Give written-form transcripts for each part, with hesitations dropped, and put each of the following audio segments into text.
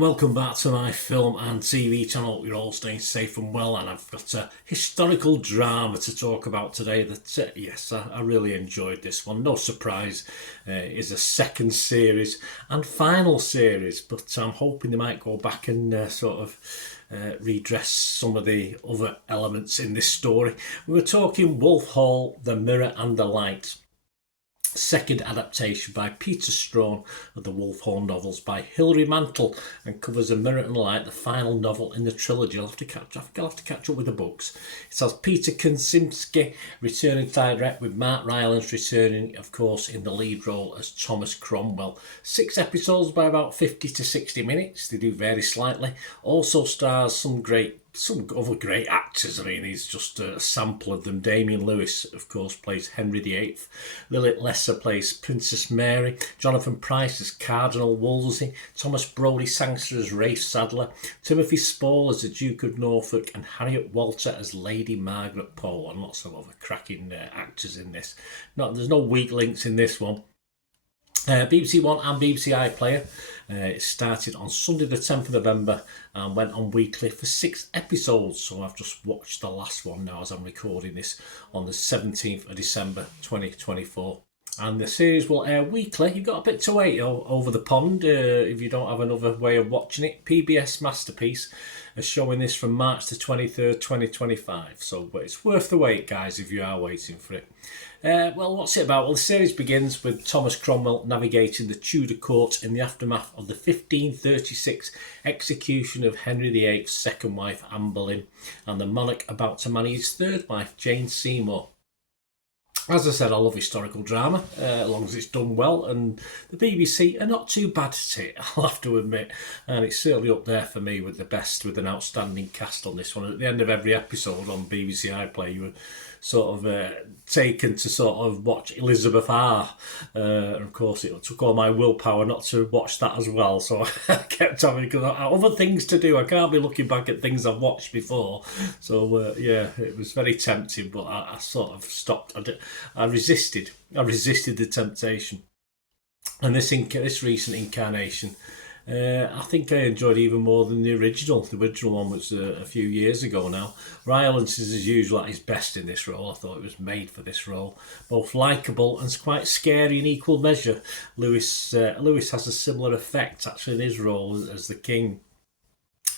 and welcome back to my film and TV channel. You're all staying safe and well, and I've got a historical drama to talk about today that, yes, I really enjoyed this one. No surprise, it is a second series and final series, but I'm hoping they might go back and redress some of the other elements in this story. We were talking Wolf Hall, The Mirror and the Light. Second adaptation by Peter Strawn of the Wolf Hall novels by Hilary Mantel, and covers A Mirror and Light, the final novel in the trilogy. I'll have to catch up with the books. It has Peter Kaczynski returning to direct, with Mark Rylance returning, of course, in the lead role as Thomas Cromwell. 6 episodes by about 50 to 60 minutes. They do vary slightly. Also stars some other great actors. I mean, he's just a sample of them. Damian Lewis, of course, plays Henry VIII. Lilith Lesser plays Princess Mary. Jonathan Pryce as Cardinal Wolsey. Thomas Brodie Sangster as Rafe Sadler. Timothy Spall as the Duke of Norfolk. And Harriet Walter as Lady Margaret Pole. And lots of other cracking actors in this. There's no weak links in this one. BBC One and BBC iPlayer. It started on Sunday the 10th of November and went on weekly for 6 episodes. So I've just watched the last one now as I'm recording this on the 17th of December 2024. And the series will air weekly. You've got a bit to wait over the pond if you don't have another way of watching it. PBS Masterpiece is showing this from March the 23rd, 2025. So it's worth the wait, guys, if you are waiting for it. Well, what's it about? Well, the series begins with Thomas Cromwell navigating the Tudor court in the aftermath of the 1536 execution of Henry VIII's second wife, Anne Boleyn, and the monarch about to marry his third wife, Jane Seymour. As I said, I love historical drama, as long as it's done well, and the BBC are not too bad at it, I'll have to admit, and it's certainly up there for me with the best, with an outstanding cast on this one. At the end of every episode on BBC iPlayer, you were sort of taken to sort of watch Elizabeth R. And of course, it took all my willpower not to watch that as well, so I kept having, because I have other things to do. I can't be looking back at things I've watched before. So yeah, it was very tempting, but I sort of stopped. I resisted the temptation. And this recent incarnation, I think I enjoyed even more than the original. The original one was a few years ago now. Rylance is, as usual, at his best in this role. I thought it was made for this role. Both likeable and quite scary in equal measure. Lewis has a similar effect, actually, in his role as the King.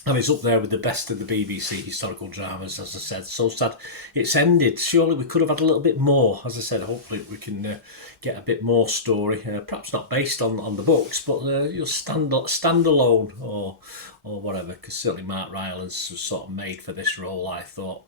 And it's up there with the best of the BBC historical dramas, as I said. So sad it's ended. Surely we could have had a little bit more. As I said, hopefully we can get a bit more story. Perhaps not based on the books, but you'll stand alone or whatever. Because certainly Mark Rylance was sort of made for this role, I thought.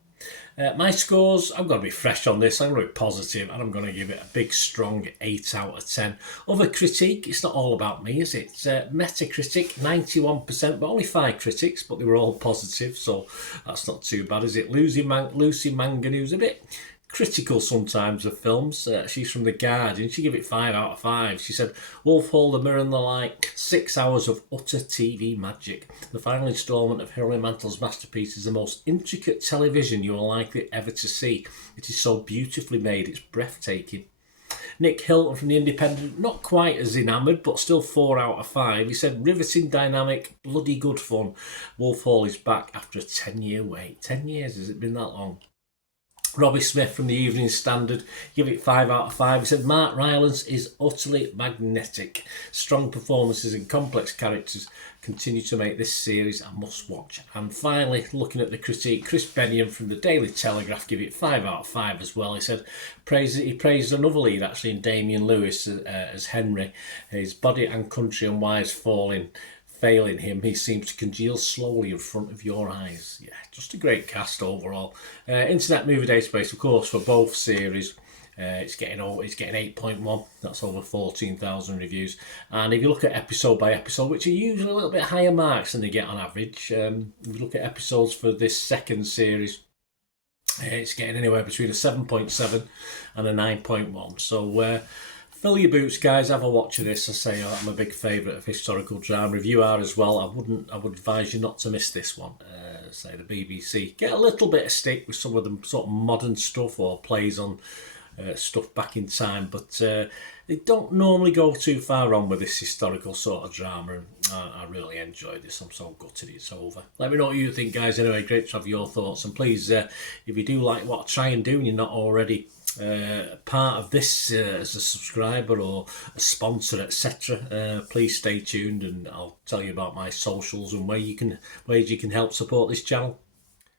My scores, I'm going to be fresh on this. I'm going to be positive, and I'm going to give it a big, strong 8 out of 10. Other critique, it's not all about me, is it? Metacritic, 91%, but only 5 critics, but they were all positive, so that's not too bad, is it? Lucy Manganou's a bit critical sometimes of films. She's from The Guardian. She gave it 5 out of 5. She said, Wolf Hall, The Mirror and the Light, 6 hours of utter TV magic. The final instalment of Hilary Mantel's masterpiece is the most intricate television you are likely ever to see. It is so beautifully made, it's breathtaking. Nick Hilton from The Independent, not quite as enamoured, but still 4 out of 5. He said, riveting, dynamic, bloody good fun. Wolf Hall is back after a 10-year wait. 10 years, has it been that long? Robbie Smith from the Evening Standard, give it 5 out of 5. He said, Mark Rylance is utterly magnetic. Strong performances and complex characters continue to make this series a must-watch. And finally, looking at the critique, Chris Bennion from the Daily Telegraph, give it 5 out of 5 as well. He said, he praised another lead, actually, in Damian Lewis as Henry. His body and country and wives failing him, he seems to congeal slowly in front of your eyes. Yeah, just a great cast overall. Internet Movie Database, of course, for both series. It's getting 8.1. That's over 14,000 reviews. And if you look at episode by episode, which are usually a little bit higher marks than they get on average, if you look at episodes for this second series, it's getting anywhere between a 7.7 and a 9.1. So fill your boots, guys. Have a watch of this. I say I'm a big favourite of historical drama. If you are as well, I would advise you not to miss this one. Say the BBC get a little bit of stick with some of the sort of modern stuff or plays on stuff back in time, but they don't normally go too far on with this historical sort of drama. I really enjoyed this. I'm so gutted it's over. Let me know what you think, guys. Anyway, great to have your thoughts. And please, if you do like what I try and do and you're not already part of this as a subscriber or a sponsor, etc., please stay tuned and I'll tell you about my socials and ways you can help support this channel.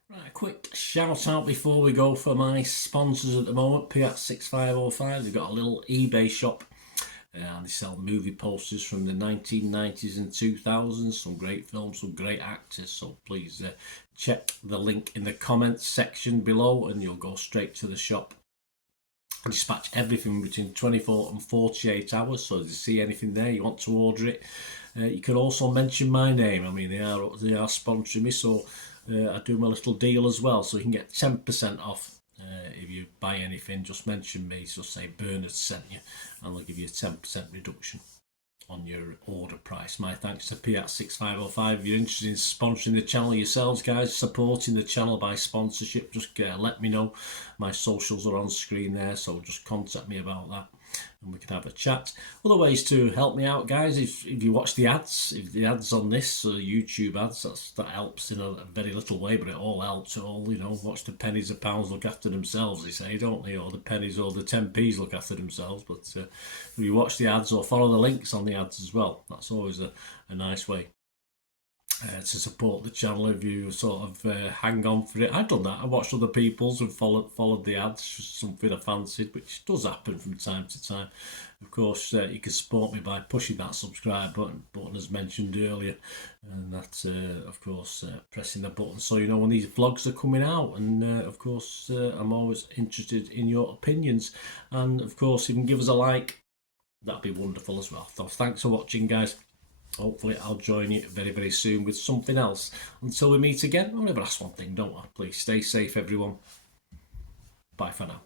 Right, a quick shout out before we go for my sponsors at the moment. Piat6505, they've got a little eBay shop. And they sell movie posters from the 1990s and 2000s, some great films, some great actors. So please check the link in the comments section below and you'll go straight to the shop. I dispatch everything between 24 and 48 hours, so if you see anything there you want to order it, you can also mention my name. I mean, they are sponsoring me, so I do my little deal as well, so you can get 10% off. If you buy anything, just mention me, so say Bernard sent you, and they'll give you a 10% reduction on your order price. My thanks to Piat6505. If you're interested in sponsoring the channel yourselves, guys, supporting the channel by sponsorship, just let me know. My socials are on screen there, so just contact me about that and we can have a chat. Other ways to help me out, guys, if you watch the ads, if the ads on this YouTube ads, that helps in a very little way, but it all helps. It all, you know, watch the pennies and pounds look after themselves, they say, don't they? Or the pennies or the 10p's look after themselves. But if you watch the ads or follow the links on the ads as well, that's always a nice way to support the channel. If you sort of hang on for it, I've done that. I watched other people's and followed the ads, something I fancied, which does happen from time to time. Of course, you can support me by pushing that subscribe button as mentioned earlier, and that's of course pressing the button so you know when these vlogs are coming out. And of course I'm always interested in your opinions, and of course if you can give us a like, that'd be wonderful as well. So thanks for watching, guys. Hopefully I'll join you very, very soon with something else. Until we meet again, I'll never ask one thing, don't I? Please stay safe, everyone. Bye for now.